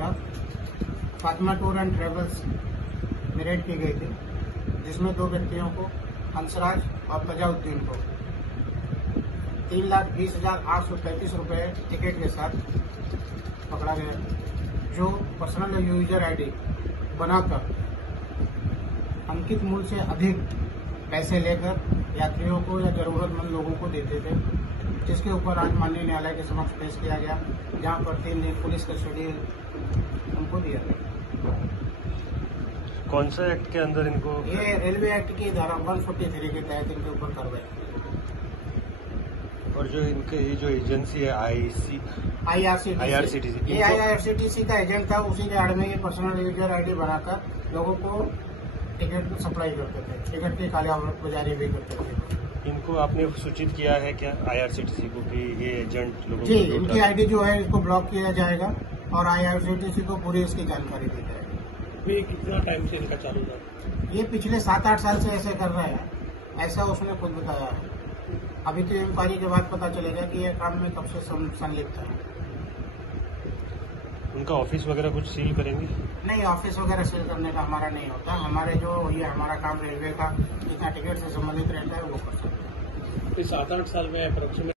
द्वारा Fatima tour and travels में red की गई थी, जिसमें 2 व्यक्तियों को, हंसराज और तजाउद्दीन को 3,20,835 रुपये टिकट के साथ पकड़ा गया, जो पर्सनल यूजर आईडी बनाकर अंकित मूल्य से अधिक पैसे लेकर यात्रियों को या जरूरतमंद लोगों को देते थे, जिसके ऊपर आज माननीय न्यायालय के समक्ष पेश किया गया, जहां पर 3 दिन पुलिस कस्टडी उनको दिया गया। कौन सा एक्ट के अंदर इनको? ये रेलवे एक्ट की धारा 143 के तहत इनके ऊपर कार्रवाई। और जो इनके ये जो एजेंसी है IRCTC, ये IRCTC का एजेंट था, उसी के आड़ में ये पर्सनल यूजर आईडी बनाकर लोगों को टिकट सप्लाई करते थे, टिकट की कालाबाजारी भी करते थे। इनको आपने सूचित किया है क्या IRCTC को कि ये एजेंट लोगों जी, इनकी आईडी जो है इसको ब्लॉक किया जाएगा और IRCTC को पूरी इसकी जानकारी दी जाएगी। ये कितना टाइम से इनका चालू था? ये पिछले 7-8 साल से ऐसे कर रहे हैं, ऐसा उसने खुद बताया है। अभी तो इंक्वायरी के बाद पता चलेगा कि ये काम में कब से संलिप्त है। उनका ऑफिस वगैरह कुछ सील करेंगे? नहीं, ऑफिस वगैरह सील करने का हमारा नहीं होता। हमारे जो ये हमारा काम रेलवे का जितना टिकट से संबंधित रहता है वो कर सकते हैं। 7-8 साल में अप्रोक्सीमेट